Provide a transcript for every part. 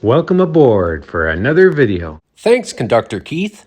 Welcome aboard for another video. Thanks, Conductor Keith.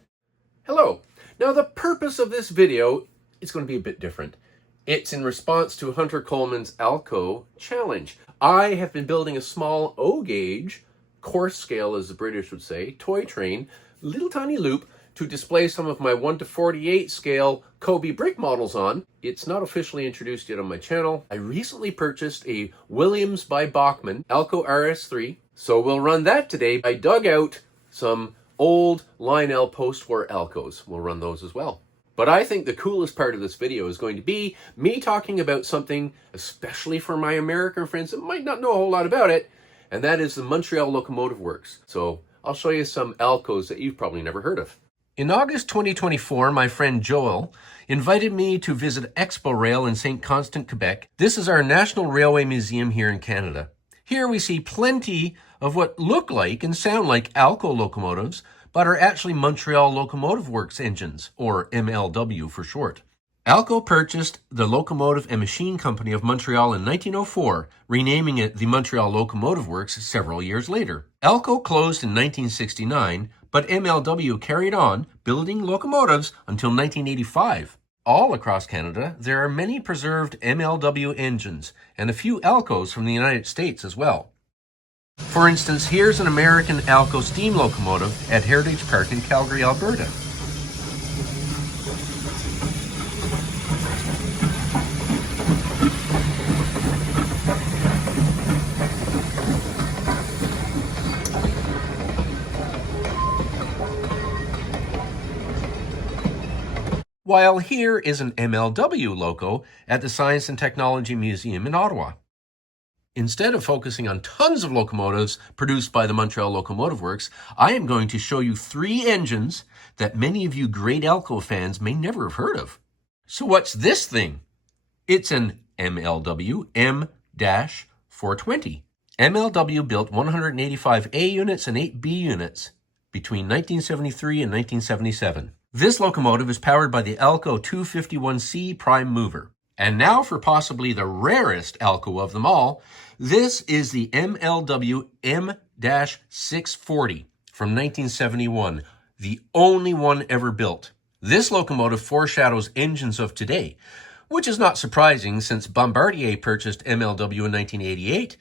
Hello. Now, the purpose of this video is going to be a bit different. It's in response to Hunter Coleman's Alco challenge. I have been building a small O-gauge, coarse scale as the British would say, toy train, little tiny loop to display some of my 1:48 scale Cobi brick models on. It's not officially introduced yet on my channel. I recently purchased a Williams by Bachmann Alco RS3, so we'll run that today. I dug out some old Lionel post-war Alcos. We'll run those as well. But I think the coolest part of this video is going to be me talking about something, especially for my American friends that might not know a whole lot about it, and that is the Montreal Locomotive Works. So I'll show you some Alcos that you've probably never heard of. In August 2024, my friend Joel invited me to visit Expo Rail in St. Constant, Quebec. This is our National Railway Museum here in Canada. Here we see plenty of what look like and sound like Alco locomotives, but are actually Montreal Locomotive Works engines, or MLW for short. Alco purchased the Locomotive and Machine Company of Montreal in 1904, renaming it the Montreal Locomotive Works several years later. Alco closed in 1969, but MLW carried on building locomotives until 1985. All across Canada, there are many preserved MLW engines and a few Alcos from the United States as well. For instance, here's an American Alco steam locomotive at Heritage Park in Calgary, Alberta. While here is an MLW loco at the Science and Technology Museum in Ottawa. Instead of focusing on tons of locomotives produced by the Montreal Locomotive Works, I am going to show you 3 engines that many of you great Alco fans may never have heard of. So what's this thing? It's an MLW M-420. MLW built 185 A units and 8 B units between 1973 and 1977. This locomotive is powered by the Alco 251C prime mover. And now for possibly the rarest Alco of them all, this is the MLW M-640 from 1971, the only one ever built. This locomotive foreshadows engines of today, which is not surprising since Bombardier purchased MLW in 1988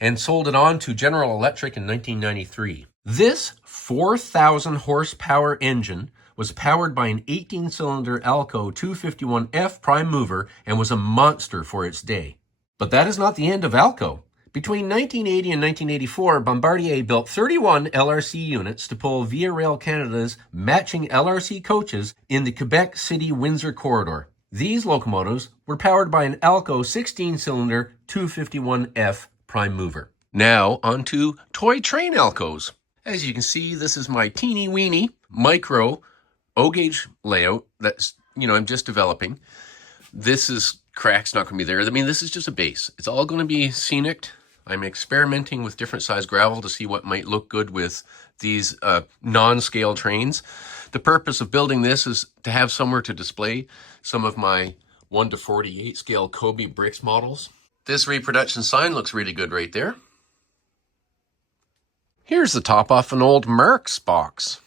and sold it on to General Electric in 1993. This 4,000 horsepower engine was powered by an 18-cylinder Alco 251F prime mover and was a monster for its day. But that is not the end of Alco. Between 1980 and 1984, Bombardier built 31 LRC units to pull Via Rail Canada's matching LRC coaches in the Quebec City-Windsor corridor. These locomotives were powered by an Alco 16-cylinder 251F prime mover. Now onto toy train Alcos. As you can see, this is my teeny-weeny micro O-gauge layout that's, I'm just developing. This is cracks not going to be there. I mean, this is just a base. It's all going to be scenic. I'm experimenting with different size gravel to see what might look good with these non-scale trains. The purpose of building this is to have somewhere to display some of my 1:48 scale Cobi bricks models. This reproduction sign looks really good right there. Here's the top off an old Marx box.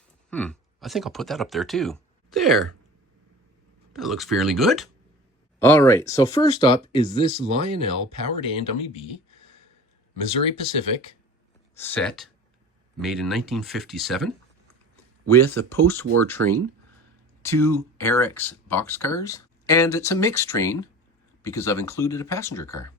I think I'll put that up there too. There. That looks fairly good. All right, so first up is this Lionel Powered A and Dummy B, Missouri Pacific set, made in 1957, with a post-war train, 2 Arex boxcars, and it's a mixed train because I've included a passenger car.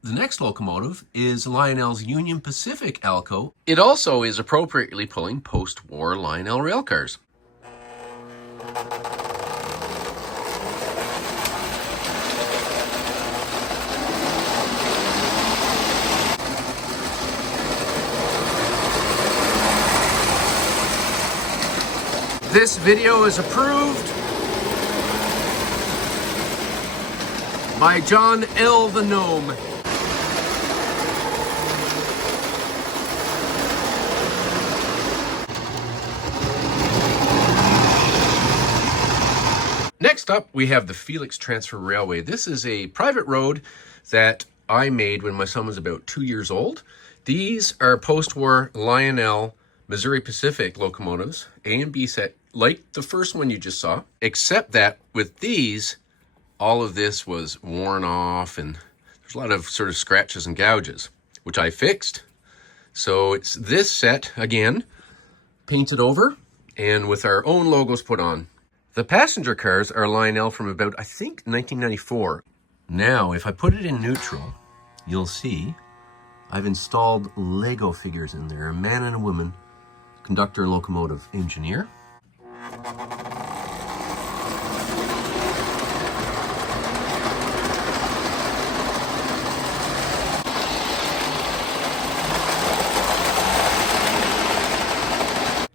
The next locomotive is Lionel's Union Pacific Alco. It also is appropriately pulling post-war Lionel railcars. This video is approved by John L. the Gnome. Next up, we have the Felix Transfer Railway. This is a private road that I made when my son was about 2 years old. These are post-war Lionel Missouri Pacific locomotives, A and B set, like the first one you just saw, except that with these, all of this was worn off and there's a lot of sort of scratches and gouges, which I fixed. So it's this set, again, painted over and with our own logos put on. The passenger cars are Lionel from about, I think, 1994. Now, if I put it in neutral, you'll see I've installed Lego figures in there, a man and a woman, conductor and locomotive engineer.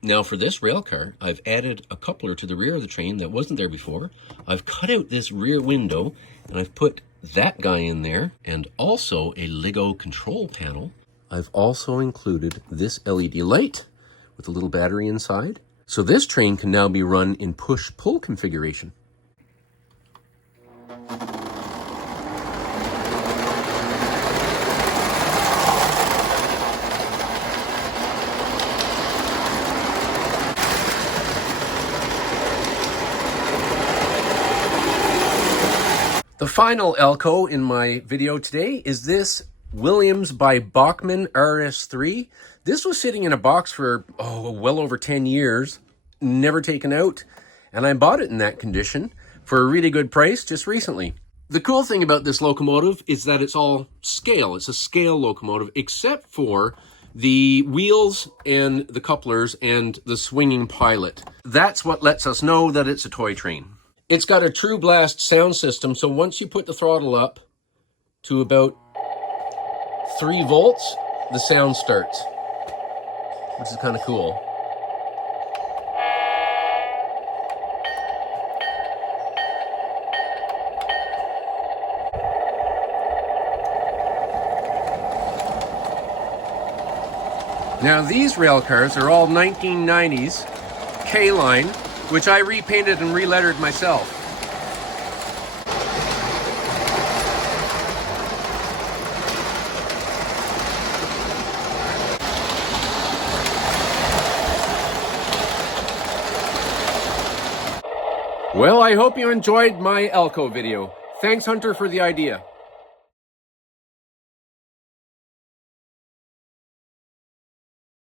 Now for this rail car, I've added a coupler to the rear of the train that wasn't there before. I've cut out this rear window and I've put that guy in there and also a Lego control panel. I've also included this LED light with a little battery inside. So this train can now be run in push-pull configuration. The final Alco in my video today is this Williams by Bachmann RS3. This was sitting in a box for, well over 10 years, never taken out, and I bought it in that condition for a really good price just recently. The cool thing about this locomotive is that it's all scale. It's a scale locomotive, except for the wheels and the couplers and the swinging pilot. That's what lets us know that it's a toy train. It's got a true blast sound system, so once you put the throttle up to about 3 volts, the sound starts, which is kind of cool. Now these rail cars are all 1990s K-line, which I repainted and relettered myself. Well, I hope you enjoyed my Alco video. Thanks, Hunter, for the idea.